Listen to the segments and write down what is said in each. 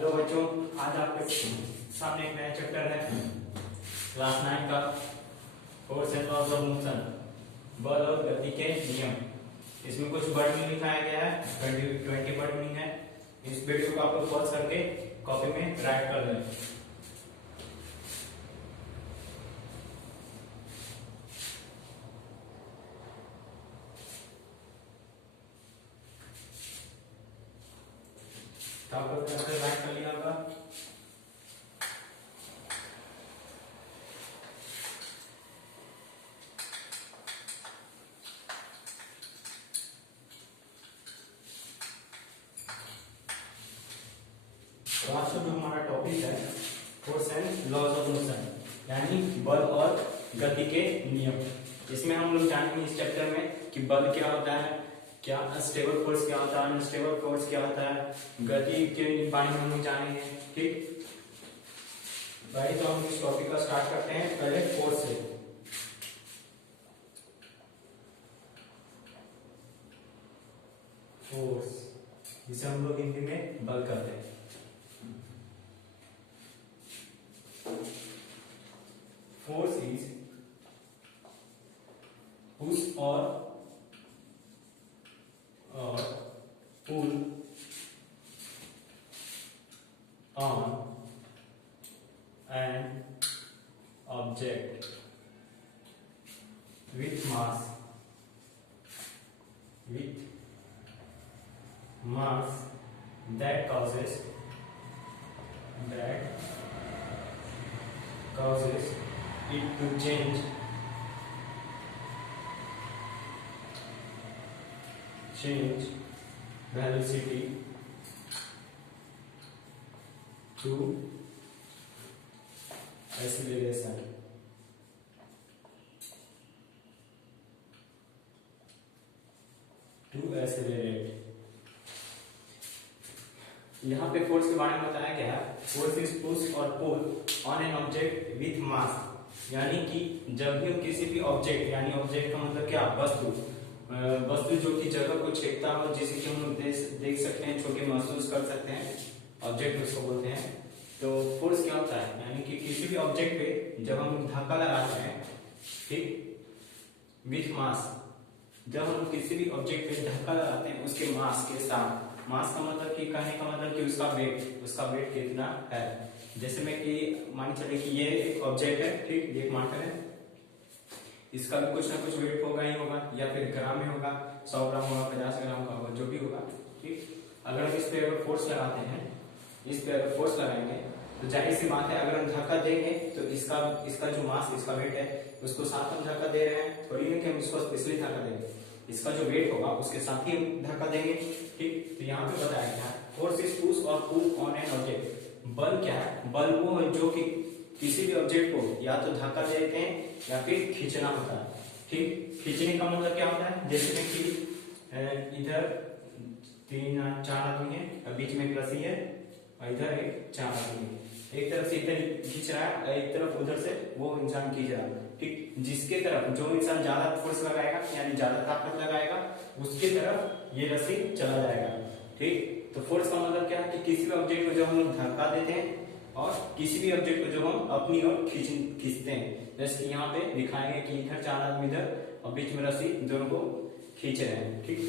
Hello बच्चों, आज आपके सामने एक नया चैप्टर है क्लास 9 का force and laws of motion, बल और गति के नियम। इसमें कुछ वर्ड में लिखाया गया है, 20 वर्ड में है। इस वीडियो को आप लोग पॉज करके कॉपी में राइट कर लें। तो आप लोग राइट कर लिया होगा। तो आज का जो हमारा टॉपिक है force and laws of motion, यानी बल और गति के नियम। इसमें हम लोग जानेंगे इस चैप्टर में कि बल क्या होता है, क्या स्टेबल फोर्स क्या होता है, अनस्टेबल फोर्स क्या होता है, गति के बारे में हम लोग जानेंगे। ठीक भाई, तो हम इस टॉपिक का स्टार्ट करते हैं पहले फोर्स से। फोर्स जिसे हम लोग हिंदी में बल कहते हैं। Force is push or pull on an object with mass that causes it to change velocity to acceleration। यहाँ पे फोर्स के बारे में बताया गया है, फोर्स इज पुश और pull on an object with mass, यानी कि जब भी हम किसी भी ऑब्जेक्ट, यानी ऑब्जेक्ट का मतलब क्या, वस्तु जो कि जगह को छेदता हो, जिसे कि हम लोग देख सकते हैं, छोटे महसूस कर सकते हैं, ऑब्जेक्ट उसको बोलते हैं। तो फोर्स क्या होता है, यानी कि किसी भी ऑब्जेक्ट पे जब हम धक्का लगाते हैं, ठीक, विथ मास, जब हम किसी भी ऑब्जेक्ट पे धक्का लगाते हैं उसके मास के साथ, मास का मतलब कि कहने का मतलब कि उसका वेट कितना है। जैसे में कि मान चले कि ये एक ऑब्जेक्ट है, ठीक, एक मार्कर है, इसका भी कुछ ना कुछ वेट होगा ही होगा, या फिर ग्राम में होगा, 100 ग्राम होगा, 50 ग्राम का होगा, जो भी होगा। ठीक, अगर हम इस पे अगर फोर्स लगाते हैं, इस पे अगर फोर्स लगाएंगे तो जाहिर सी बात है, अगर हम धक्का देंगे तो इसका जो मास, इसका वेट है, उसको साथ हम धक्का दे रहे हैं, थोड़ी नहीं कि हम इसको इसलिए धक्का देंगे, इसका जो वेट होगा उसके साथ ही हम धक्का देंगे। ठीक, तो यहाँ पे बताया गया है फोर्स इज पुश और पुल ऑन एन ऑब्जेक्ट। बल क्या है, बल वो है जो कि किसी भी ऑब्जेक्ट को या तो धक्का देते हैं या फिर खींचना होता है। ठीक, खींचने का मतलब क्या होता है, जैसे कि इधर 3-4 आदमी है, बीच में एक रस्सी है, और इधर एक 4 आदमी है, एक तरफ से इधर खींच रहा है, एक तरफ उधर से वो इंसान खींच रहा है। ठीक, जिसके तरफ जो इंसान ज्यादा फोर्स लगाएगा, यानी ज्यादा ताकत लगाएगा, उसके तरफ ये रस्सी चला जाएगा। ठीक, तो फोर्स का मतलब क्या है कि किसी भी ऑब्जेक्ट को जो हम लोग धक्का देते हैं और किसी भी ऑब्जेक्ट को जो हम अपनी ओर खींचते हैं, जैसे यहाँ पे दिखाएंगे कि इधर 4 आदमी इधर और बीच में रस्सी, दोनों को खींच रहे हैं। ठीक,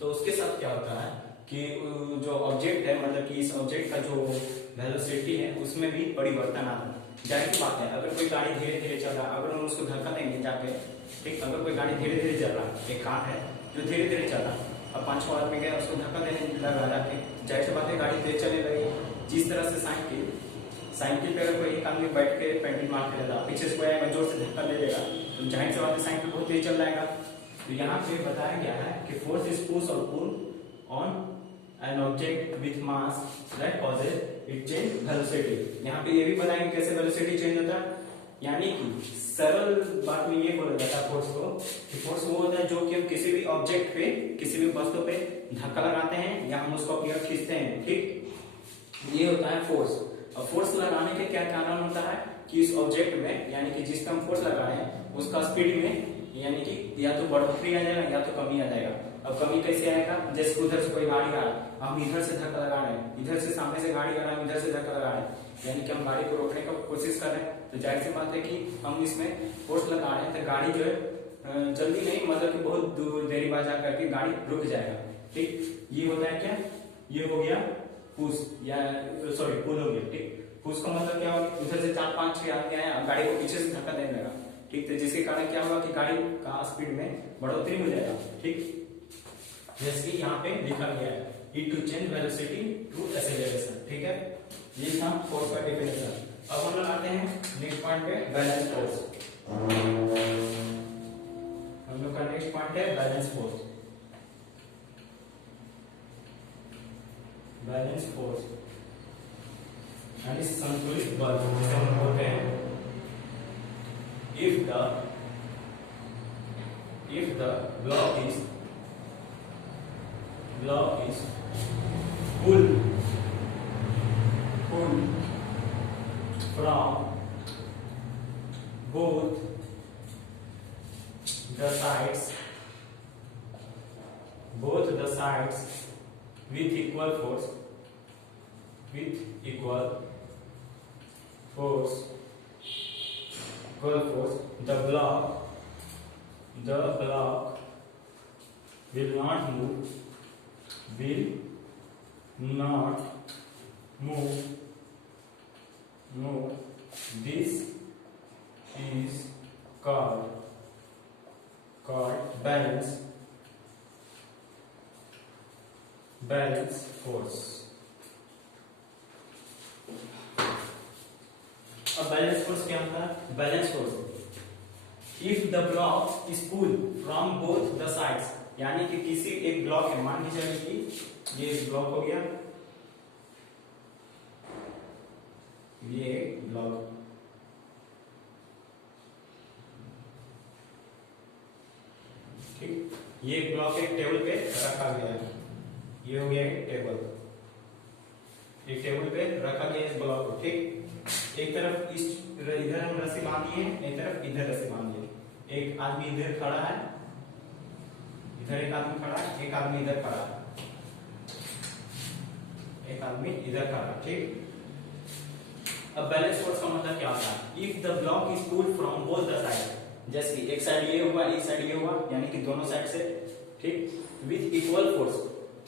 तो उसके साथ क्या होता है कि जो ऑब्जेक्ट है, मतलब कि इस ऑब्जेक्ट का जो वेलोसिटी है उसमें भी परिवर्तन आता है। जाहिर सी बात है, अगर कोई गाड़ी धीरे धीरे चल रहा है, अगर हम उसको धक्का देंगे जाके, ठीक, अगर कोई गाड़ी धीरे धीरे चल रहा है, एक कार है जो धीरे धीरे चल रहा है, अब 5-6 आदमी गए उसको धक्का देने लगा जाके, जाहिर सी बात है गाड़ी तेज चलने लगी। जिस तरह से साइकिल पे अगर कोई एक आदमी बैठ के पेडल मार के रहता, पीछे से कोई आएगा जोर से धक्का दे देगा, तो जाहिर सी बात है साइकिल बहुत तेज चल जाएगा। तो यहाँ पे बताया गया है कि फोर्स इज पुश और pull on an object with mass that causes it change velocity. यहाँ पे ये भी बताएंगे कैसे वेलोसिटी चेंज होता है, यानी कि सरल बात में ये बोला जाता है फोर्स को कि फोर्स वो होता है जो कि हम किसी भी ऑब्जेक्ट पे, किसी भी वस्तु पे धक्का लगाते हैं या हम उसको अपनी ओर खींचते हैं। ठीक, ये होता है फोर्स। और फोर्स लगाने के क्या कारण होता है कि इस ऑब्जेक्ट में, यानी कि जिस पे हम फोर्स लगा रहे हैं उसका स्पीड में, यानी कि या तो बढ़ोतरी आ जाएगा या तो कमी आ जाएगा। अब कमी कैसे आएगा, जैसे उधर से कोई गाड़ी आ रहा, हम इधर से धक्का लगा रहे हैं, इधर से सामने से गाड़ी आ रहा है, हम इधर से धक्का लगा रहे हैं, यानी कि हम गाड़ी को रोकने का कोशिश कर रहे हैं, तो जाहिर सी बात है कि हम इसमें फोर्स लगा रहे हैं, तो गाड़ी जो है जल्दी नहीं, मतलब कि बहुत दूर देरी बाद जा करके गाड़ी रुक जाएगा। ठीक, ये होता है क्या, ये हो गया पुश या सॉरी पुल हो गया। ठीक, पुश का मतलब क्या होगा, उधर से 4-5-6 आगे आए, गाड़ी को पीछे से धक्का देने लगा। ठीक, तो जिसके कारण क्या होगा कि गाड़ी का स्पीड में बढ़ोतरी हो जाएगा। ठीक, जैसे कि यहाँ पे लिखा गया है E to change velocity to acceleration। ठीक है, ये था फोर्स का डेफिनेशन। अब हम लोग आते हैं नेक्स्ट पॉइंट पे, बैलेंस फोर्स। हम लोग का नेक्स्ट पॉइंट है बैलेंस फोर्स। बैलेंस फोर्स यानी संतुलित बल, जिसे हम बोलते हैं। if the block is pulled from both the sides with equal force, the block will not move. This is called balance force। अब बैलेंस फोर्स क्या होता है? Balance force if the block is pulled from both the sides, यानी कि किसी एक block है, मान लीजिए कि ये ब्लॉक हो गया, ये ब्लॉक, ठीक, ये ब्लॉक एक टेबल पे रखा गया है, ये हो गया एक टेबल पे रखा गया इस ब्लॉक को। ठीक, एक तरफ इधर हम रस्सी बांधी है, एक तरफ इधर रस्सी बांधी है, एक आदमी इधर खड़ा है, इधर एक आदमी खड़ा है, एक आदमी इधर खड़ा है, एक आदमी इधर खड़ा है। ठीक, अब बैलेंस फोर्स का मतलब क्या होता है? If the block is pulled from both the side, जैसे एक साइड ये हुआ, एक साइड ये हुआ, यानी कि दोनों साइड से, ठीक, with equal force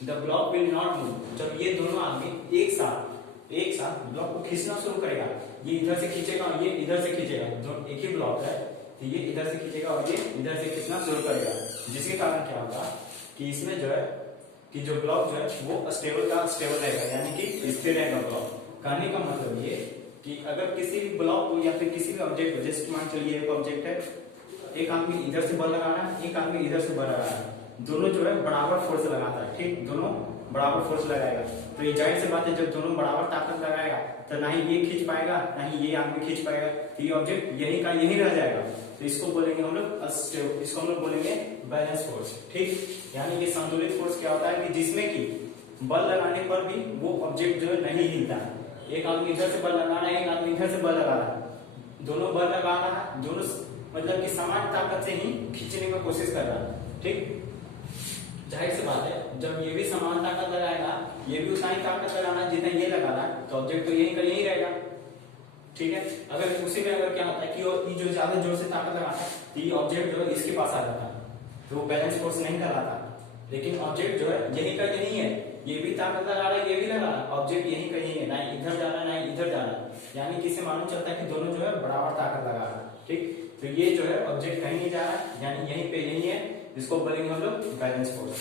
the block will not move. जब ये दोनों आदमी एक साथ ब्लॉक को खींचना शुरू करेगा, ये इधर से खींचेगा और ये इधर से खींचेगा, जो एक ही ब्लॉक है, तो ये इधर से खींचेगा और ये इधर से खींचना शुरू करेगा, जिसके कारण क्या होगा कि इसमें जो है कि जो ब्लॉक जो है वो स्टेबल रहेगा, यानी कि स्थिर रहेगा ब्लॉक। कहने का मतलब ये कि अगर किसी भी ब्लॉक को या फिर किसी भी ऑब्जेक्ट को, जैसे मान चलिए एक ऑब्जेक्ट है, एक आदमी इधर से बल लगा रहा है, एक आदमी इधर से बल लगा रहा है, दोनों जो है बराबर फोर्स लगाता है। ठीक, दोनों बराबर फोर्स लगाएगा, तो ये जाहिर सी बात है जब दोनों बराबर ताकत लगाएगा तो ना ही ये खींच पाएगा ना ही ये आदमी खींच पाएगा, तो ये ऑब्जेक्ट यही का यही रह जाएगा। तो इसको बोलेंगे हम लोग इसको हम लोग बोलेंगे बैलेंस फोर्स। ठीक, यानी कि संतुलित फोर्स क्या होता है कि जिसमें कि बल लगाने पर भी वो ऑब्जेक्ट जो है नहीं हिलता है। एक आदमी इधर से बल लगा रहा है, एक आदमी इधर से बल लगा रहा है, दोनों बल लगा रहा है, दोनों मतलब कि समान ताकत से ही खींचने की कोशिश कर रहा है। ठीक, जाहिर सी बात है जब ये भी समान ताकत लगाएगा, ये भी उतना ही ताकत लगाना जितना ये लगा रहा है, तो ऑब्जेक्ट तो यही का यही रहेगा। ठीक है, अगर उसी में अगर क्या होता है कि ये जो ज्यादा जोर से ताकत लगाता है तो ये ऑब्जेक्ट जो है इसके पास आ जाता है, तो वो बैलेंस फोर्स नहीं कहलाता। लेकिन ऑब्जेक्ट जो है यही का यही है, ये भी ताकत लगा रहा है, ये भी लगा रहा है, ऑब्जेक्ट यही का यही है, ना इधर जा रहा है ना इधर जा रहा है, यानी कि इससे मालूम चलता है कि दोनों जो है बराबर ताकत लगा रहा है। ठीक, तो ये जो है ऑब्जेक्ट कहीं नहीं जा रहा है, यानी यहीं पे यही है, इसको बोलेंगे हम लोग बैलेंस फोर्स।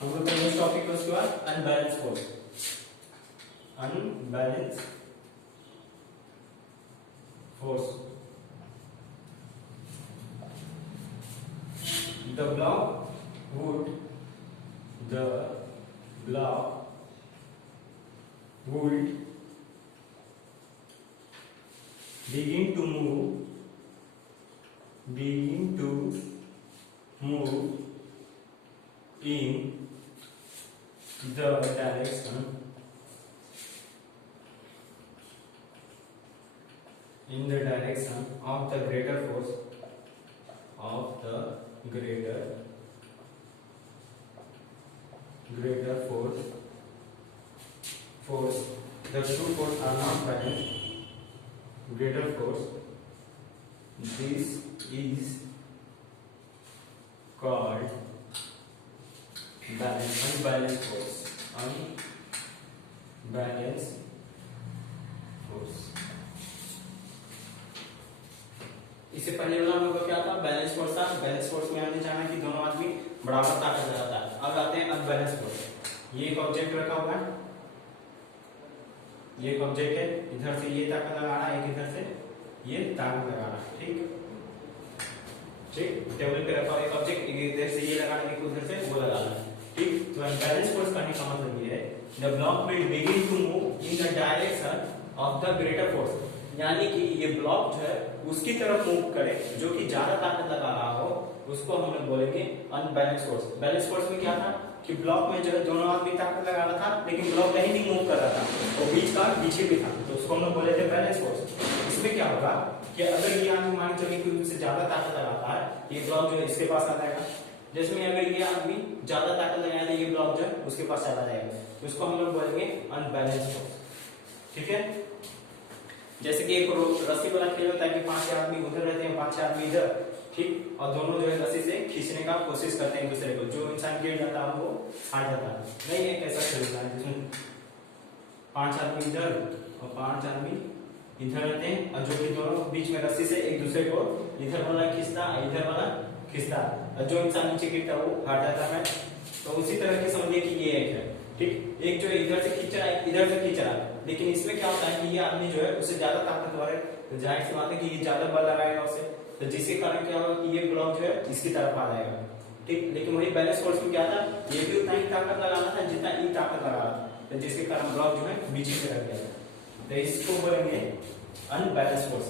हम लोग का नेक्स्ट टॉपिक है उसके बाद unbalance force. Unbalance force, the block would begin to move in the direction in the direction of the greater force the two forces are not balanced greater force, this is called unbalanced force. इससे पहले वाला हम लोग का क्या था, balance force था। Balance force में हमने जाना कि दोनों आदमी बराबर ताकत लगाता है। अब आते हैं अनबैलेंस फोर्स। ये एक ऑब्जेक्ट रखा हुआ है, ये एक ऑब्जेक्ट है, इधर से ये ताकत लगा रहा है, एक इधर से ये ताकत लगा रहा है। ठीक, टेबल पे रखा हुआ एक ऑब्जेक्ट, इधर से ये लगा रहा है, एक उधर से वो लगा रहा है। ठीक, तो अनबैलेंस फोर्स करने का मतलब ये है the block will begin to move in the direction of the greater force, यानी कि ये ब्लॉक जो है उसकी तरफ मूव करे जो कि ज्यादा ताकत लगा रहा हो, उसको हम लोग बोलेंगे अनबैलेंस फोर्स। बैलेंस फोर्स में क्या था कि ब्लॉक में जो है दोनों आदमी ताकत लगा रहा था, लेकिन ब्लॉक कहीं नहीं मूव कर रहा था, तो बीच का पीछे भी था, तो उसको हम लोग बोले थे बैलेंस फोर्स। इसमें क्या होगा कि अगर ये आदमी मान चलिए कि उससे ज्यादा ताकत लगाता है, ये ब्लॉक जो है इसके पास आ जाएगा। जिसमें अगर ये आदमी ज्यादा ताकत लगाया तो ये ब्लॉक जो है उसके पास चला जाएगा, तो इसको हम लोग बोलेंगे अनबैलेंस फोर्स। ठीक है, जैसे कि एक रस्सी वाला खेल होता है कि 5 आदमी उधर रहते हैं, 5 आदमी इधर, ठीक, और दोनों जो है रस्सी से खींचने का कोशिश करते हैं एक दूसरे को, जो इंसान गिर जाता है वो हार जाता है। नहीं, एक ऐसा खेल होता है जिसमें 5 आदमी इधर और 5 आदमी इधर रहते हैं, और जो कि दोनों बीच में रस्सी से एक दूसरे को इधर वाला खींचता, इधर वाला खींचता, और जो इंसान नीचे गिरता वो हार जाता है। तो उसी तरह के समझिए कि ये एक है, ठीक, एक जो इधर से खींच रहा है, इधर से खींच रहा है, लेकिन इसमें क्या होता है कि ये आदमी जो है उससे ज्यादा ताकतवर है, तो जाहिर सी बात है कि ये ज्यादा बल लगाएगा उसे, तो जिसके कारण क्या होगा कि ये ब्लॉक जो है इसकी तरफ आ जाएगा। ठीक, लेकिन वही बैलेंस फोर्स में क्या था, ये भी उतना ही ताकत लगाना था जितना ये ताकत लगा रहा था, तो जिसके कारण ब्लॉक जो है बीच में रह गया। तो इसको बोलेंगे अनबैलेंस फोर्स।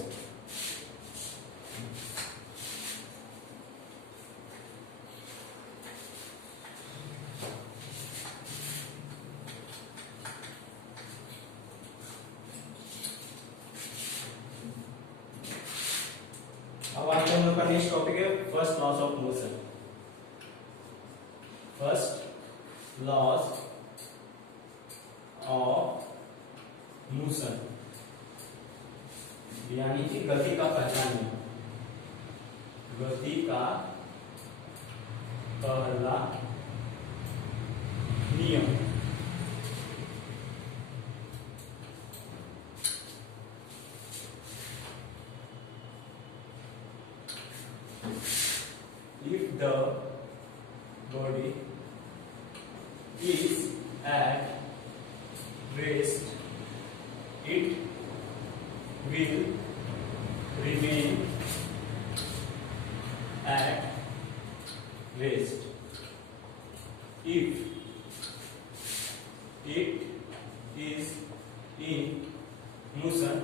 अब आज हम लोग का नेक्स्ट टॉपिक है first loss of motion. First loss of motion यानी कि गति का पहला नियम। गति का पहला नियम। If the body is at rest, it will remain at rest. If it is in motion,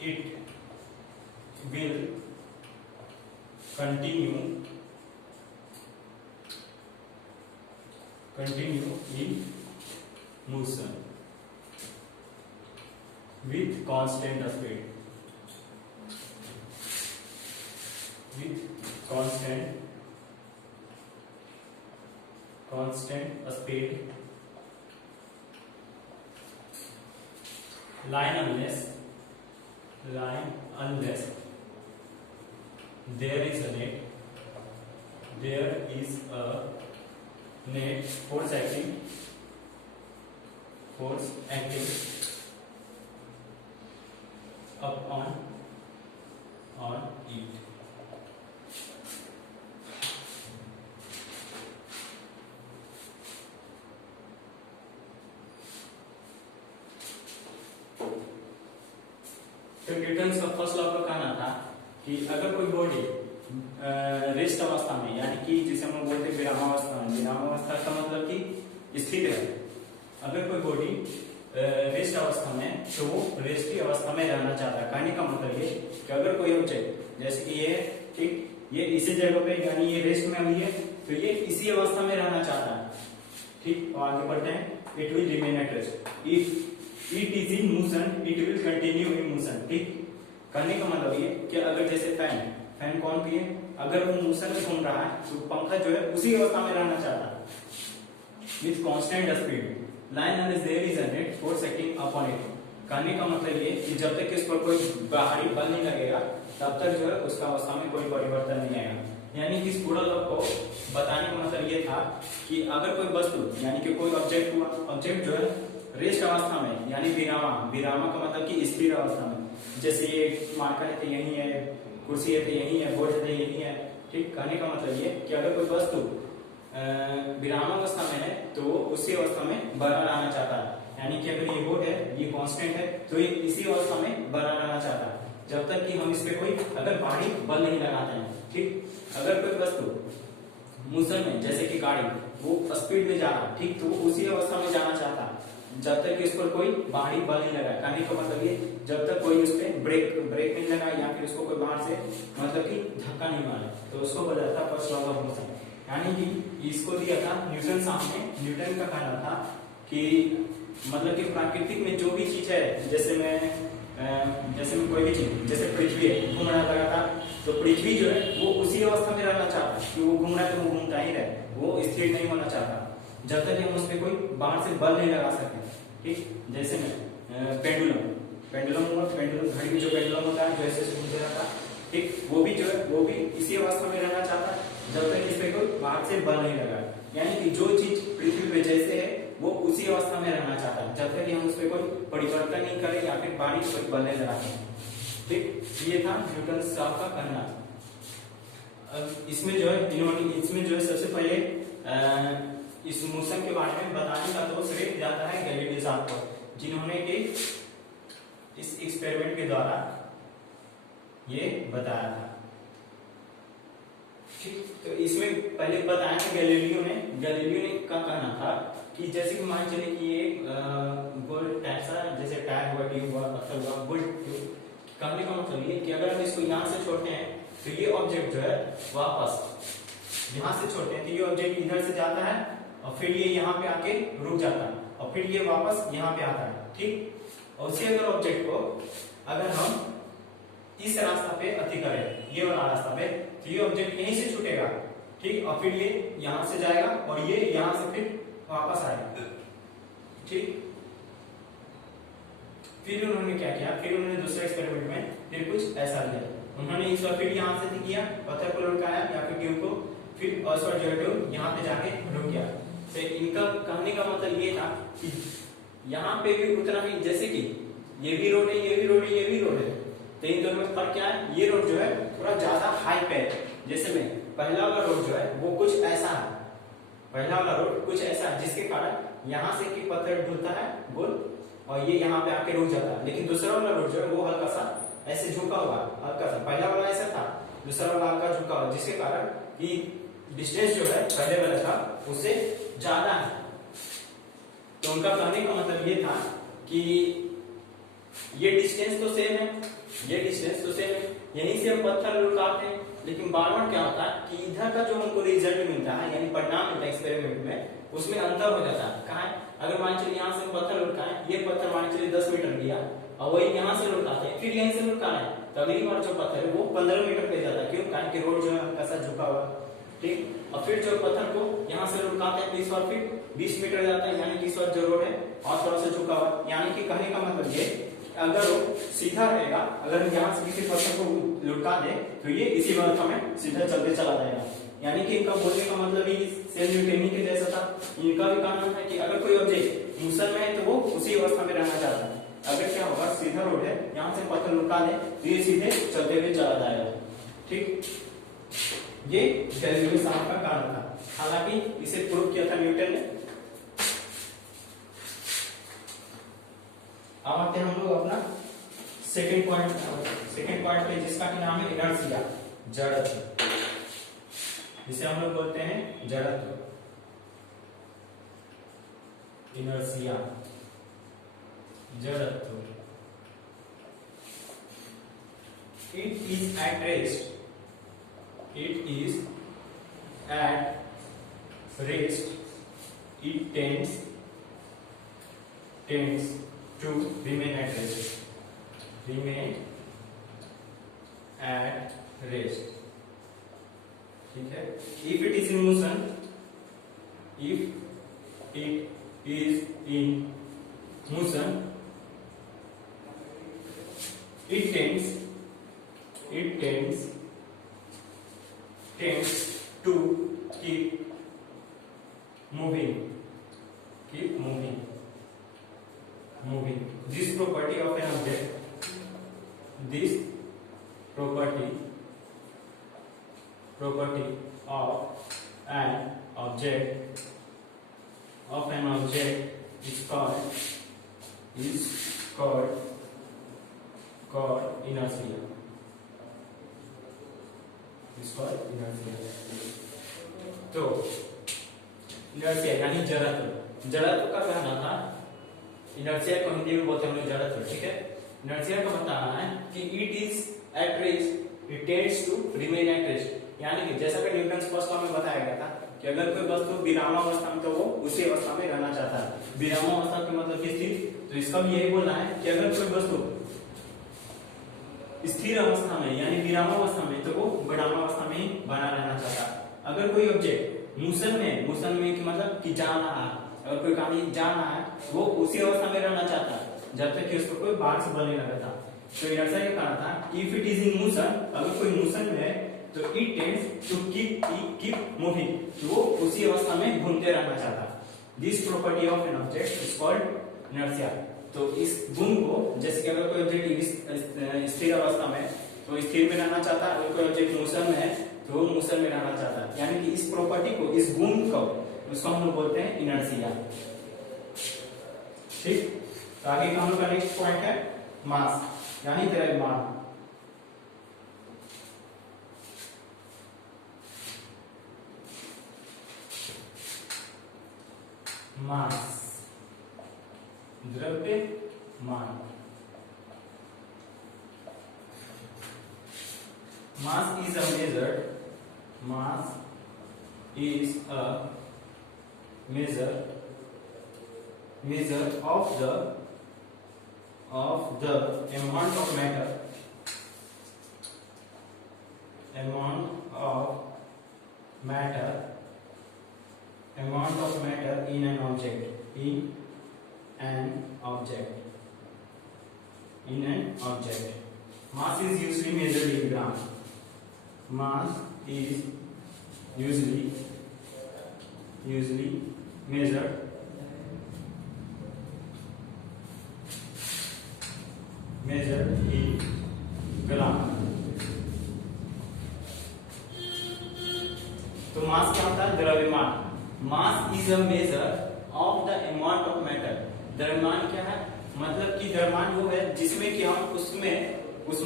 it will continue in motion with constant speed. Line unless there is a net force acting upon it. तो Newton का first law का कहना था कि अगर कोई body rest अवस्था में, यानी कि जिसे हम बोलते हैं विरामावस्था में, विरामावस्था का मतलब कि स्थिर है, अगर कोई बॉडी रेस्ट अवस्था में, तो वो रेस्ट की अवस्था में रहना चाहता है। कहने का मतलब ये कि अगर कोई ऑब्जेक्ट जैसे कि ये, ठीक, ये इसी जगह पे यानी ये रेस्ट में अभी है, तो ये इसी अवस्था में रहना चाहता है। ठीक, तो आगे बढ़ते हैं। It will remain at rest if it is in motion it will continue in motion. ठीक, कहने का मतलब ये कि अगर जैसे फैन कौन भी है, अगर वो मोशन में घूम रहा है तो पंखा जो है उसी अवस्था में रहना चाहता है with constant speed. Line and there is a net force acting upon it. कहने का मतलब ये कि जब तक इस पर कोई बाहरी बल नहीं लगेगा तब तक जो है उसका अवस्था में कोई परिवर्तन नहीं आएगा। यानी कि इस पूरा लॉ को बताने का मतलब ये था कि अगर कोई वस्तु यानी कि कोई ऑब्जेक्ट हुआ, ऑब्जेक्ट जो है रेस्ट अवस्था में यानी विरामा का मतलब कि स्थिर अवस्था में, जैसे ये मार्कर है तो यही है, कुर्सी है तो यही है, बोर्ड है तो यही है। ठीक, कहने का मतलब ये कि अगर कोई वस्तु विराम अवस्था में है तो वो उसी अवस्था में बना रहना चाहता है। यानी कि अगर ये बोर्ड है, ये कांस्टेंट है, तो ये इसी अवस्था में बना रहना चाहता है जब तक कि हम इस पे कोई अगर बाहरी बल नहीं लगाते हैं। ठीक, अगर कोई वस्तु मोशन में जैसे कि गाड़ी वो स्पीड में जा रहा है, ठीक, तो वो उसी अवस्था में जाना चाहता है जब तक कि इस पर कोई बाहरी बल नहीं लगा। कहने का मतलब ये जब तक कोई उस पर ब्रेक नहीं लगा या फिर उसको कोई बाहर से मतलब कि धक्का नहीं मारा, तो उसको बोला जाता है फर्स्ट लॉ ऑफ मोशन। यानी कि इसको दिया था न्यूटन सामने। न्यूटन का कहना था कि मतलब कि प्राकृतिक में जो भी चीज है, जैसे मैं कोई भी चीज, जैसे पृथ्वी है घूमना लगा था, तो पृथ्वी जो है वो उसी अवस्था में रहना चाहता है कि वो घूमना है तो वो घूमता ही रहे, वो स्थिर नहीं होना चाहता जब तक हम उस पर कोई बाहर से बल नहीं लगा सकते। ठीक, जैसे में पेंडुलम घड़ी में जो पेंडुलम होता है जो ऐसे घूमते रहता है, ठीक, वो भी जो है वो भी इसी अवस्था में रहना चाहता है जब तक इस पे कोई बाहर से बल नहीं लगा। यानी कि जो चीज पृथ्वी पे जैसे है वो उसी अवस्था में रहना चाहता है जब तक हम उस पर कोई परिवर्तन नहीं करें या फिर बाहरी कोई बल नहीं लगाते। ठीक, ये था न्यूटन साहब का कहना। अब इसमें जो है सबसे पहले इस मोशन के बारे में बताने का तो श्रेय जाता है गैलीलियो साहब को, जिन्होंने कि इस एक्सपेरिमेंट के द्वारा ये बताया था। ठीक, तो इसमें पहले बताया था गैलीलियो ने का कहना था कि जैसे कि मान चले कि ये गोल ऐसा जैसे टायर हुआ, ट्यूब हुआ, पत्थर हुआ, गोल ट्यूब। कहने का मतलब ये कि अगर हम इसको यहाँ से छोड़ते हैं तो ये ऑब्जेक्ट जो है वापस यहाँ से छोड़ते हैं तो ये ऑब्जेक्ट इधर से जाता है और फिर ये यहाँ पे आके रुक जाता है और फिर ये वापस यहाँ पे आता है। ठीक, और उसी अगर ऑब्जेक्ट को अगर हम इस रास्ता पे अति करें, ये वाला रास्ता पे, तो ये ऑब्जेक्ट यहीं से छूटेगा। ठीक, और फिर ये यहाँ से जाएगा और ये यहाँ से फिर वापस आएगा। ठीक, फिर उन्होंने क्या किया, फिर उन्होंने दूसरे एक्सपेरिमेंट में फिर कुछ ऐसा लिया। उन्होंने इस बार फिर यहाँ से किया, पत्थर को लुढ़काया या फिर ट्यूब को, फिर उस बार जो है ट्यूब यहाँ पे जाके रुक गया। तो इनका कहने का मतलब ये था कि यहाँ पे भी उतना ही, जैसे कि ये भी रोड है, ये भी रोड है, ये भी रोड है, तो इन दोनों में फर्क क्या है, ये रोड जो है थोड़ा ज्यादा हाई पे है। जैसे में पहला वाला रोड जो है वो कुछ ऐसा है, पहला वाला रोड कुछ ऐसा है जिसके कारण यहाँ से कि पत्थर ढुलता है गोल और ये यहाँ पे आके रुक जाता है। लेकिन दूसरा वाला रोड जो है वो हल्का सा ऐसे झुका हुआ, हल्का सा, पहला वाला ऐसा था, दूसरा वाला हल्का झुका हुआ, जिसके कारण कि डिस्टेंस जो है पहले वाला था उससे ज्यादा है। तो उनका कहने का मतलब ये था कि ये डिस्टेंस तो सेम है, ये डिस्टेंस तो सेम है, यहीं से हम पत्थर लुढ़काते हैं, लेकिन बार बार क्या होता है कि इधर का जो हमको रिजल्ट मिलता है यानी परिणाम मिलता है एक्सपेरिमेंट में, उसमें अंतर हो जाता है। कहाँ है, अगर मान चलिए यहाँ से हम पत्थर लुढ़काएं, ये पत्थर मान चलिए 10 मीटर गया और वही यहाँ से लुढ़काते हैं, फिर यहीं से लुढ़का रहे हैं, तो अगली बार जो पत्थर है वो 15 मीटर पे जाता है। क्यों, कारण कि रोड जो है हल्का सा झुका हुआ। ठीक, और फिर जो पत्थर को यहाँ से लुढ़काते हैं तो इस बार फिर 20 मीटर जाता है, यानी कि इस बार जो रोड है और थोड़ा सा झुका हुआ। यानी कि कहने का मतलब ये अगर वो सीधा रहेगा, अगर हम यहाँ से किसी पत्थर को लुढ़का दे तो ये इसी अवस्था में सीधा चलते चला जाएगा। यानी कि इनका बोलने का मतलब ही सेम न्यूटन के जैसा था। इनका भी कहना है कि अगर कोई ऑब्जेक्ट मोशन में है तो वो उसी अवस्था में रहना चाहता है। अगर क्या होगा, सीधा रोड है, यहाँ से पत्थर लुढ़का दे तो ये सीधे चलते हुए चला जाएगा। ठीक, ये गैलीलियो साहब का कारण था, हालांकि इसे प्रूव किया था न्यूटन ने। अब आते हैं हम लोग अपना सेकंड पॉइंट पे, जिसका कि नाम है इनर्शिया, जड़त्व, जिसे हम लोग बोलते हैं जड़त्व, इनर्शिया, जड़त्व। It is at rest. It is at rest. It tends to remain at rest. Remain at rest. ठीक है. If it is in motion, if it is in motion, it tends to keep moving. This property of an object, this property of an object is called inertia. तो inertia यानी जड़त्व का कहना था. Inertia को हिंदी में बोलते हैं हम लोग जड़त्व. ठीक है. इनर्शिया का बताना है कि it is at rest, it tends to remain at rest. यानी कि जैसा कि न्यूटन फर्स्ट लॉ में बताया गया था कि अगर कोई वस्तु विरामावस्था में तो वो उसी अवस्था में रहना चाहता है. विरामावस्था का मतलब स्थिर. तो इसका भी यही बोलना है कि अगर कोई वस्तु स्थिर अवस्था में यानी विरामावस्था में तो वो विरामावस्था में ही बना रहना चाहता है. अगर कोई ऑब्जेक्ट मोशन में कि मतलब कि जा रहा है, अगर कोई काम जा रहा है वो उसी अवस्था में रहना चाहता है जब तक कि उसको कोई बाहर से बनने लगा था. तो इनर्शिया क्या कहना था, if it is in motion, अगर कोई मोशन में है तो it tends to keep moving, वो उसी अवस्था में घूमते रहना चाहता है. This property of an object is called inertia. तो इस गुण को, जैसे कि अगर कोई ऑब्जेक्ट स्थिर अवस्था में तो स्थिर में रहना चाहता है, अगर कोई ऑब्जेक्ट मोशन में है तो वो मोशन में रहना चाहता है. यानी कि इस प्रॉपर्टी को, इस गुण को, उसको हम लोग बोलते हैं इनर्शिया. ठीक. तो आगे का हम लोग का नेक्स्ट पॉइंट है मास यानी द्रव्यमान. मास, द्रव्यमान. Mass is a measure of the amount of matter in an object. Mass is usually measured in grams. Mass is usually measured in ग्राम. तो मास क्या होता है, द्रव्यमान. Mass is a measure of the amount of matter. द्रव्यमान क्या है, मतलब कि द्रव्यमान वो है जिसमें कि हम उस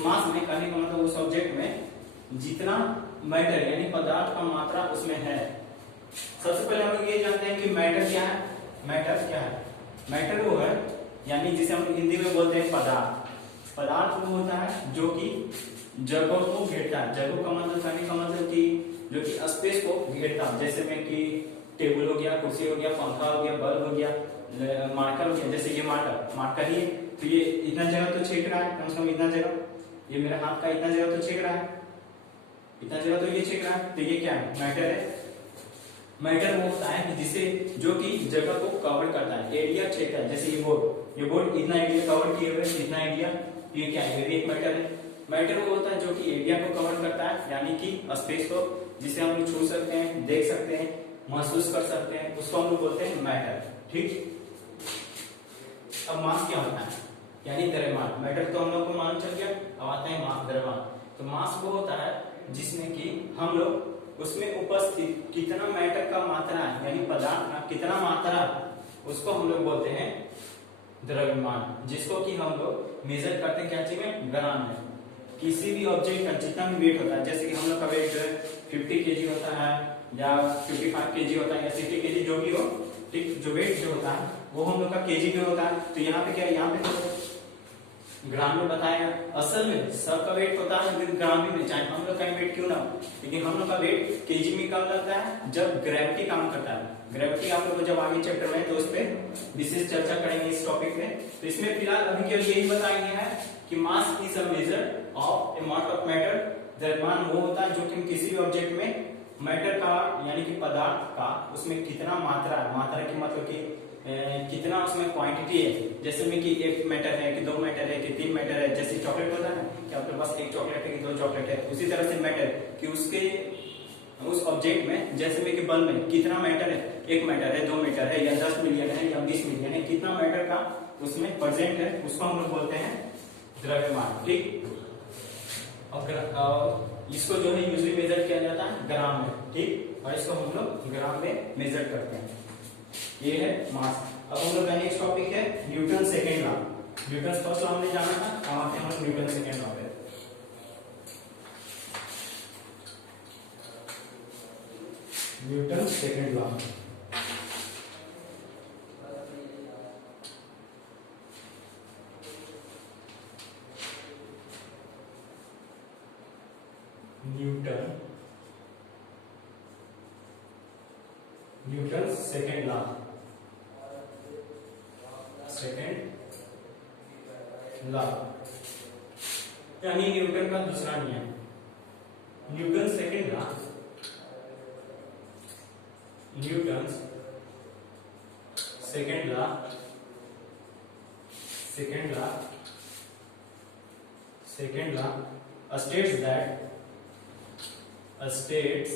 मास में, कहने का मतलब उस ऑब्जेक्ट में जितना मैटर यानी पदार्थ का मात्रा उसमें है. सबसे पहले हम लोग ये जानते हैं कि मैटर क्या है. मैटर वो है यानी जिसे हम हिंदी में बोलते हैं पदार्थ. पदार्थ वो होता है जो कि जगह को घेरता है. जगह का मतलब, कहने का मतलब कि जो कि स्पेस को घेरता है. जैसे में कि टेबल हो गया, कुर्सी हो गया, पंखा हो गया, बल्ब हो गया, मार्कर हो गया. जैसे ये मार्कर ही, तो ये इतना जगह तो छेक रहा है, कम से कम इतना जगह. ये मेरे हाथ का इतना जगह तो छेक रहा है, इतना जगह तो ये छेक रहा है. तो ये क्या है, मैटर है. मैटर वो होता है कि जिसे जो कि जगह को कवर करता है, एरिया छेकता है. जैसे ये बोर्ड इतना एरिया कवर किए हुए, इतना एरिया, ये क्या है, ये भी एक मैटर है. मैटर वो होता है जो कि एरिया को कवर करता है यानी कि स्पेस को, जिसे हम लोग छू सकते हैं, देख सकते हैं, महसूस कर सकते हैं, उसको हम लोग बोलते हैं मैटर. ठीक. अब मास क्या होता है यानी द्रव्यमान. मैटर तो हम लोग को मालूम चल गया. अब आते हैं मास, द्रव्यमान. तो मास वो होता है जिसमें कि हम लोग उसमें उपस्थित कितना मैटर का मात्रा है यानी पदार्थ का कितना मात्रा, उसको हम लोग बोलते हैं द्रव्यमान. जिसको कि हम लोग मेजर करते हैं क्या चीज में, ग्राम में. किसी भी ऑब्जेक्ट का जितना भी वेट होता है, जैसे कि हम लोग का वेट 50 kg होता है या 55 kg होता है या 60 kg जो भी हो. ठीक. जो वेट जो होता है वो हम लोग का केजी में होता है. तो यहाँ पे क्या है, यहाँ पे ग्राम में बताया। असल में सबका वेट होता है ग्राम में, चाहे हम लोग का वेट क्यों ना हो, लेकिन हम लोग का वेट केजी में कम लगता है जब ग्रेविटी काम करता है। ग्रेविटी आप लोग को जब आगे चैप्टर में तो उस पर विशेष चर्चा करेंगे इस टॉपिक में। तो इसमें फिलहाल अभी के लिए यही बताएंगे है कि mass is a measure of amount of matter. द्रव्यमान वो होता है जो कि किसी भी ऑब्जेक्ट में मैटर का यानी कि पदार्थ का उसमें कितना मात्रा है, मात्रा की मतलब कि कितना उसमें क्वांटिटी है। जैसे में कि 1 मैटर है कि 2 मैटर है कि 3 मैटर है, जैसे चॉकलेट होता है कि आपके पास 1 चॉकलेट है कि 2 चॉकलेट है, उसी तरह से मैटर कि उसके उस ऑब्जेक्ट में जैसे में कि बल्ब में कितना मैटर है, 1 मैटर है, 2 मैटर है या 10 मिलियन है या 20 मिलियन है, कितना मैटर का उसमें प्रेजेंट है उसको हम लोग बोलते हैं द्रव्यमान। ठीक, और इसको जो है यूजली मेजर किया जाता है ग्राम में। ठीक, और इसको हम लोग ग्राम में मेजर करते हैं। ये है मास। अब हम लोग का नेक्स्ट टॉपिक है Newton second law. Newton first law हमने जाना था, अब आते हैं हम लोग न्यूटन सेकेंड लॉ पे। Newton second law, Newton second law, second law यानी न्यूटन का दूसरा नियम। Newton second law, Newton second law, second law, second law states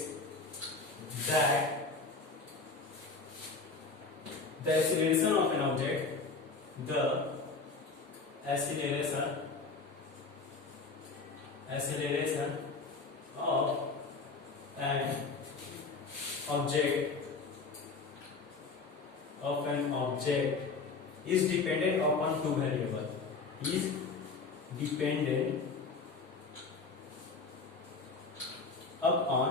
that the acceleration of an object, the acceleration of an object is dependent upon two variables. Is dependent upon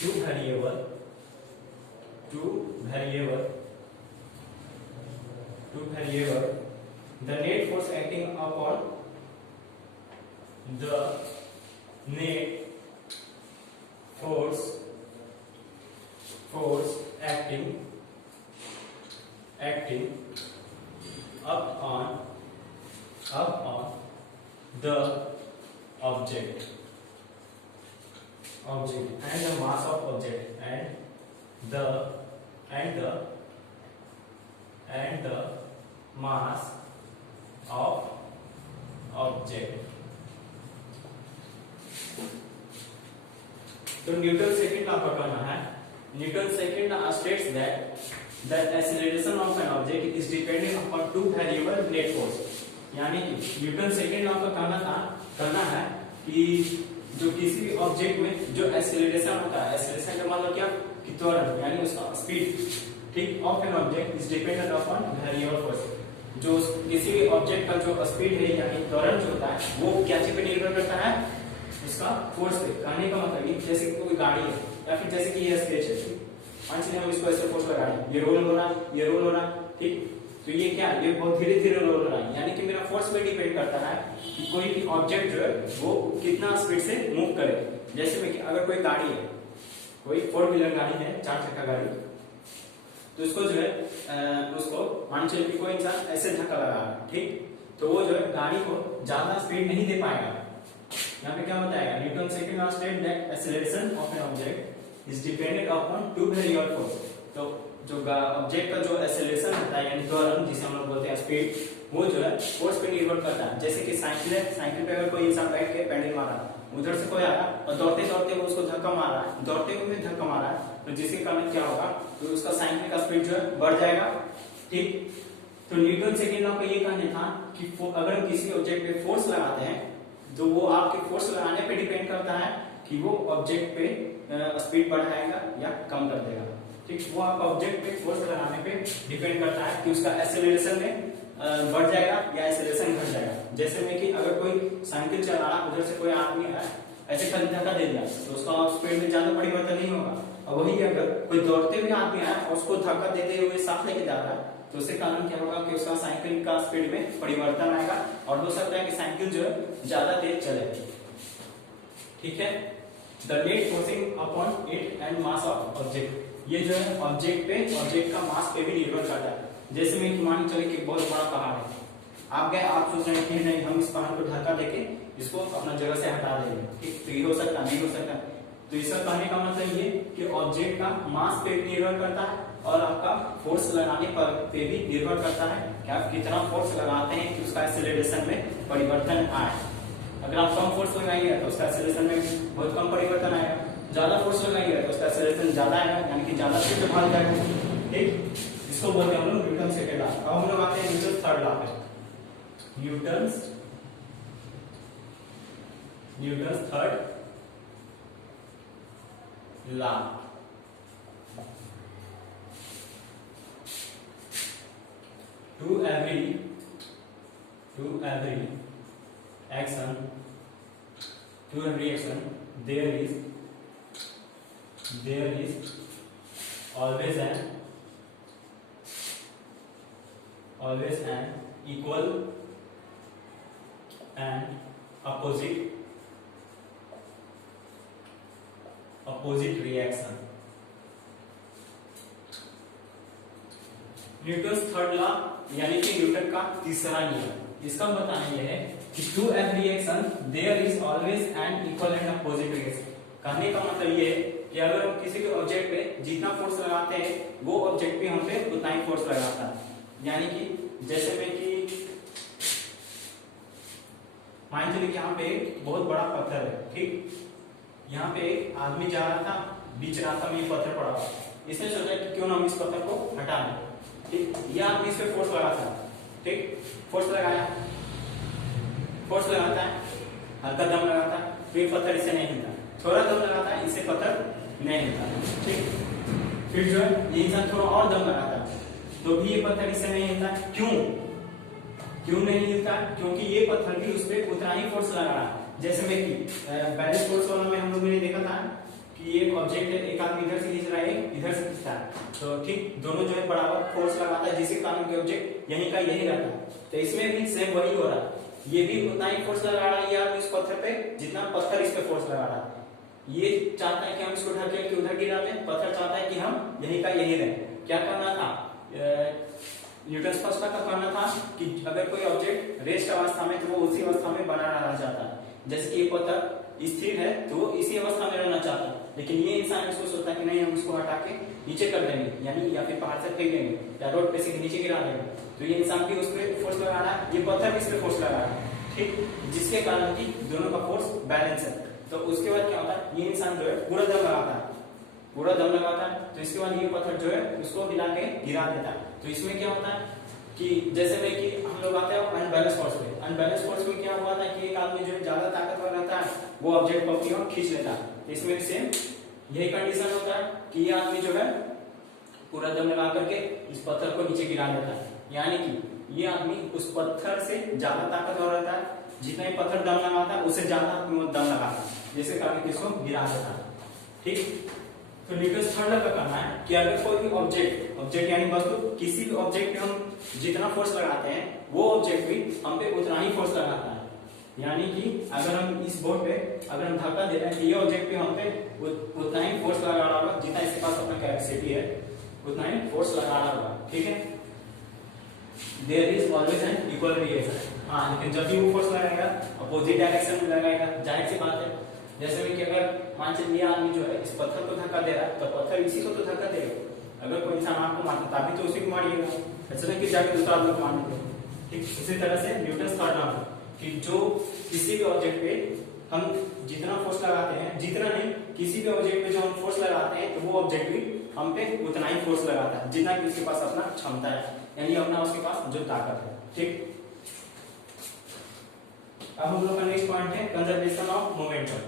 two variable, the net force acting upon the net force acting upon the object and the mass of object and the mass of object। तो Newton second law का कहना है, Newton second law states that the acceleration of an object is dependent upon two variable net force. यानी कि Newton second law का कहना है कि जो किसी भी ऑब्जेक्ट में जो एक्सेलरेशन होता है, एक्सेलरेशन का मतलब क्या कि त्वरण यानी उसका स्पीड, ठीक, of an object is dependent upon variable force. जो किसी भी ऑब्जेक्ट का जो स्पीड है यानी त्वरण जो होता है वो क्या चीज पे निर्भर करता है, उसका फोर्स पे। कहने का मतलब जैसे कि कोई गाड़ी है या फिर जैसे कि ये स्केच है, मान लीजिए हम इसको ऐसे फोर्स कर रहे हैं, ये रोल हो रहा है, ये रोल हो रहा है, ठीक, तो ये क्या है, ये बहुत धीरे धीरे रोल हो रहा है, यानी कि मेरा फोर्स पे डिपेंड करता है कि कोई भी ऑब्जेक्ट जो है वो कितना स्पीड से मूव करे। जैसे में कि अगर कोई गाड़ी है, कोई 4 व्हीलर गाड़ी है, 4 चक्का गाड़ी, तो उसको जो है उसको मान चलिए कोई इंसान ऐसे धक्का लगा रहा है, ठीक, तो वो जो है गाड़ी को ज्यादा स्पीड नहीं दे पाएगा। यहाँ पे क्या बताएगा, Newton second law state that acceleration of an object is dependent upon two variable force. तो जो ऑब्जेक्ट का जो एक्सेलरेशन होता है यानी त्वरण जिसे हम लोग बोलते हैं स्पीड, वो जो है फोर्स पे निर्भर करता है। जैसे कि साइकिल है, साइकिल पे अगर कोई इंसान बैठ के पैडल मारा, उधर से कोई आ रहा और दौड़ते दौड़ते वो उसको धक्का मार रहा है, दौड़ते हुए धक्का मारा है, तो जिसके कारण क्या होगा, तो उसका साइकिल का स्पीड जो है बढ़ जाएगा, ठीक। तो न्यूटन सेकेंड लॉ का ये कहना था कि अगर हम किसी ऑब्जेक्ट पे फोर्स लगाते हैं तो वो आपके फोर्स लगाने पे डिपेंड करता है कि वो ऑब्जेक्ट पे स्पीड बढ़ाएगा या कम कर देगा, ठीक। वो आपका ऑब्जेक्ट पे फोर्स लगाने पे डिपेंड करता है कि उसका एक्सेलरेशन में बढ़ जाएगा या एक्सेलरेशन घट जाएगा। जैसे में कि अगर कोई साइकिल चला रहा, उधर से कोई आदमी है ऐसे धक्का दे दिया तो उसका स्पीड में ज्यादा परिवर्तन नहीं होगा, और वही अगर कोई दौड़ते हुए आदमी है और उसको धक्का देते हुए साथ लेके जा रहा है तो उससे कारण क्या होगा कि उसका साइकिल का स्पीड में परिवर्तन आएगा और हो सकता है कि साइकिल जो है ज्यादा तेज चले। ठीक है, the net forcing upon it and mass of object, ये जो है ऑब्जेक्ट का मास पे भी निर्भर करता है। जैसे मैं मान चले कि बहुत बड़ा पहाड़ है, आप गए, आप सोच रहे हैं कि नहीं हम इस पहाड़ को धक्का देके इसको अपना जगह से हटा देंगे, ठीक, तो ये हो सकता नहीं हो सकता। तो इसका कहने का मतलब ये कि ऑब्जेक्ट का मास पे भी निर्भर करता है और आपका फोर्स लगाने पर पे भी निर्भर करता है कि आप कितना फोर्स लगाते हैं कि उसका एक्सेलरेशन में परिवर्तन आए। अगर आप कम फोर्स लगाइएगा तो उसका एक्सेलरेशन में बहुत कम परिवर्तन आएगा, ज्यादा फोर्स लगाइएगा तो उसका एक्सेलरेशन ज्यादा आएगा, यानी कि ज्यादा स्पीड भाग जाएगा। ठीक, इसको बोलते हैं हम लोग न्यूटन सेकंड लॉ। अब हम लोग आते हैं न्यूटन थर्ड लॉ पे, Newton third law. To every action, there is always an equal and opposite reaction। Newton third law यानी कि न्यूटन का तीसरा नियम, इसका बताना यह है कि to every reaction there is always an equal and opposite reaction. कहने का मतलब ये है कि अगर हम किसी के ऑब्जेक्ट पे जितना फोर्स लगाते हैं वो ऑब्जेक्ट भी हम पे उतना ही फोर्स लगाता है। यानी कि जैसे में कि मान चलिए कि यहाँ पे एक बहुत बड़ा पत्थर है, ठीक, यहाँ पे एक आदमी जा रहा था, बीच रास्ता में ये पत्थर पड़ा हुआ, इसने सोचा कि क्यों ना हम इस पत्थर को हटा दें। ठीक, ये आदमी इस पे फोर्स लगाता है, ठीक, फोर्स लगाता है, हल्का दम लगाता है, फिर पत्थर इससे नहीं हिलता, थोड़ा दम लगाता है, इससे पत्थर नहीं हिलता। ठीक, फिर जो है ये इंसान थोड़ा और दम लगाता है तो भी ये पत्थर इससे नहीं हिलता। क्यों नहीं हिलता? क्योंकि ये पत्थर भी उस पर उतना ही फोर्स लगा रहा है। जैसे में कि बैलेंस फोर्स वाला में हम लोगों ने देखा था कि एक ऑब्जेक्ट है, एक आदमी इधर से खींच रहा है, एक इधर से खींचता है, तो ठीक दोनों जो है बराबर फोर्स लगाता है, जिसके कारण के ऑब्जेक्ट यहीं का यही रहता है। तो इसमें भी सेम वही हो रहा है, ये भी उतना ही फोर्स लगा रहा है यार इस पत्थर पे जितना पत्थर इस पे फोर्स लगा रहा है। ये चाहता है कि हम इसको ढके कि उधर गिरा दें, पत्थर चाहता है कि हम यहीं का यही रहे। क्या करना था? न्यूटन फर्स्ट का करना था कि अगर कोई ऑब्जेक्ट रेस्ट अवस्था में तो वो उसी अवस्था में बना रहना चाहता है। जैसे कि ये पत्थर स्थिर है तो वो इसी अवस्था में रहना चाहता है, लेकिन ये इंसान इसको सोचता है कि नहीं हम इसको हटा के नीचे कर देंगे, यानी या फिर पहाड़ से फेंक देंगे या रोड पे से नीचे गिरा देंगे। तो ये इंसान भी उस पर फोर्स लगा रहा है, ये पत्थर भी इस पे फोर्स लगा रहा है, ठीक, जिसके कारण कि दोनों का फोर्स बैलेंस है। तो उसके बाद क्या होता है, ये इंसान जो है पूरा दम लगाता है, तो इसके बाद ये पत्थर जो है उसको हिला के गिरा देता है। तो इसमें क्या होता है कि जैसे में कि हम लोग आते हैं अनबैलेंस फोर्स पे, अनबैलेंस फोर्स में क्या हुआ था कि एक आदमी जो है ज्यादा ताकतवर रहता है वो ऑब्जेक्ट को अपनी ओर खींच लेता है। तो इसमें भी सेम यही कंडीशन होता है कि ये आदमी जो है पूरा दम लगा करके इस पत्थर को नीचे गिरा देता है, यानी कि ये आदमी उस पत्थर से ज्यादा ताकतवर रहता है, जितना ही पत्थर दम लगाता है उससे ज्यादा दम लगाता है, जिससे कारण किसको गिरा देता है। ठीक, तो न्यूटन थर्ड लॉ का कहना है कि अगर कोई भी ऑब्जेक्ट यानी वस्तु, किसी भी ऑब्जेक्ट पे हम जितना फोर्स लगाते हैं वो ऑब्जेक्ट भी हम पे उतना ही फोर्स लगाता है। यानी कि अगर हम इस बोर्ड पे अगर हम धक्का दे रहे हैं तो ये ऑब्जेक्ट पे हम पे उतना ही फोर्स लगा रहा होगा, जितना इसके पास अपना कैपेसिटी है उतना ही फोर्स लगा रहा होगा। ठीक है, there is always an equal reaction. हाँ, लेकिन जब भी वो फोर्स लगाएगा अपोजिट डायरेक्शन में लगाएगा, जाहिर सी बात है। जैसे कि अगर मान चलिए आदमी जो है इस पत्थर को धक्का दे रहा है तो पत्थर इसी को तो धक्का देगा। अगर कोई इंसान आपको मारता तभी तो उसी को मारिएगा, ऐसा नहीं कि जाके दूसरा आदमी को मारने को। ठीक, इसी तरह से न्यूटन थर्ड लॉ कि जो किसी भी ऑब्जेक्ट पे हम जितना फोर्स लगाते हैं, जितना नहीं किसी भी ऑब्जेक्ट पे जो हम फोर्स लगाते हैं तो वो ऑब्जेक्ट भी हम पे उतना ही फोर्स लगाता है जितना कि उसके पास अपना क्षमता है, यानी अपना उसके पास जो ताकत है। ठीक, अब हम लोग का नेक्स्ट पॉइंट है कंजर्वेशन ऑफ मोमेंटम,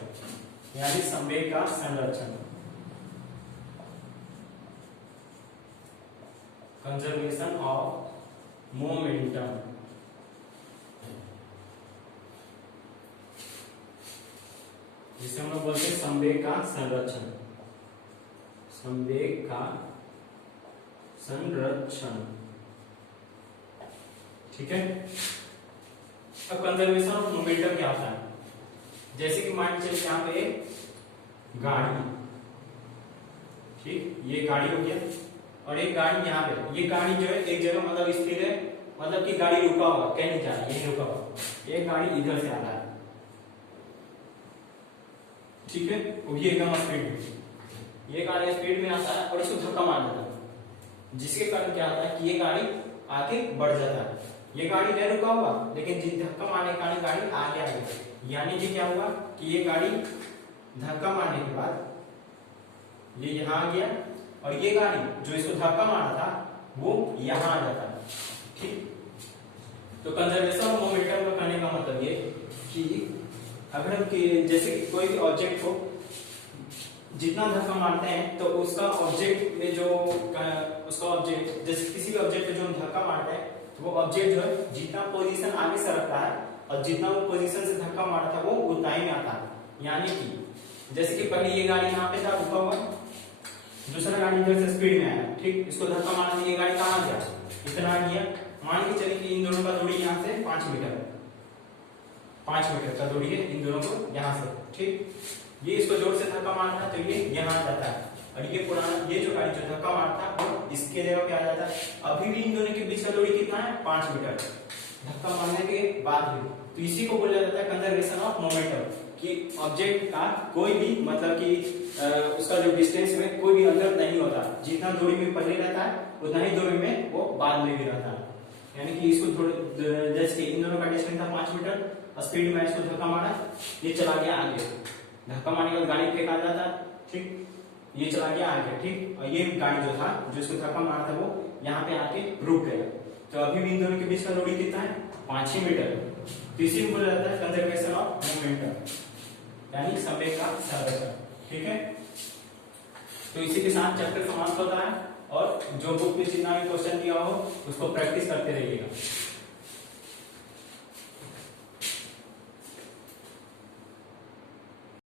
यानी संवेग का संरक्षण। कंजर्वेशन ऑफ मोमेंटम, जिसे हम लोग बोलते हैं संवेग का संरक्षण। संवेग का संरक्षण। ठीक है। अब कंजर्वेशन ऑफ मोमेंटम क्या होता है? जैसे कि मान चलिए यहाँ पे गाड़ी, ठीक, ये गाड़ी हो गया और एक गाड़ी यहाँ पे, ये गाड़ी जो है एक जगह मतलब स्थिर है, मतलब कि गाड़ी रुका हुआ, कहीं नहीं जा रहा, यही रुका हुआ। एक गाड़ी इधर से आ रहा है, ठीक है, वो भी एकदम स्पीड में, ये गाड़ी स्पीड में आता है और इसको धक्का मार देता है, जिसके कारण क्या होता है कि ये गाड़ी आगे बढ़ जाता है। ये गाड़ी नहीं रुका हुआ, लेकिन जिस धक्का मारने के कारण गाड़ी आगे आ गई, यानी कि क्या हुआ कि ये गाड़ी धक्का मारने के बाद ये यहाँ आ गया और ये गाड़ी जो इसको धक्का मारा था वो यहाँ आ जाता है। ठीक, तो कंजर्वेशन ऑफ मोमेंटम का करने का मतलब ये कि अगर हम जैसे कोई भी ऑब्जेक्ट को जितना धक्का मारते हैं तो उसका ऑब्जेक्ट में जो उसका ऑब्जेक्ट, जैसे किसी भी ऑब्जेक्ट पे जो हम धक्का मारते हैं तो वो ऑब्जेक्ट जो है जितना पोजीशन आगे सरकता है और जितना वो पोजीशन से धक्का मारा था वो उतना ही में आता है। यानी कि जैसे कि पहले ये गाड़ी यहाँ पे था रुका हुआ, दूसरा गाड़ी इधर से स्पीड में आया, ठीक, इसको धक्का मारने ये गाड़ी कहाँ गया, इतना गया। मान के चलिए कि इन दोनों का दूरी यहाँ से 5 मीटर, 5 मीटर का दूरी है इन दोनों को यहाँ से, ठीक। ये इसको जोर से धक्का मारता है तो ये यहाँ आ जाता है और ये पुराना ये जो गाड़ी जो धक्का मारता है वो इसके जगह पे आ जाता है। अभी भी इन दोनों के बीच का दूरी कितना है, 5 मीटर धक्का मारने के बाद भी। तो इसी को बोला जाता है कंजर्वेशन ऑफ मोमेंटम, कि ऑब्जेक्ट का कोई भी मतलब कि उसका जो डिस्टेंस में कोई भी अंतर नहीं होता, जितना दूरी में पहले रहता है उतना ही दूरी में वो बाद में भी रहता है। यानी कि इसको थोड़े जैसे इन दोनों का डिस्टेंस था 5 मीटर, स्पीड में इसको धक्का मारा, ये चला गया आगे, धक्का मारने के बाद गाड़ी फेंका जाता है, ठीक, ये चला गया आगे, ठीक, और ये गाड़ी जो था जो इसको धक्का मारा था वो यहाँ पे आके रुक गया। तो अभी भी इन दोनों के बीच का दूरी कितना है, 5 ही मीटर। तो इसी को बोला जाता है कंजर्वेशन ऑफ मोमेंटम, यानी संवेग का संरक्षण। ठीक है, तो इसी के साथ चैप्टर समाप्त होता है और जो बुक में जितना भी क्वेश्चन दिया हो उसको प्रैक्टिस करते रहिएगा।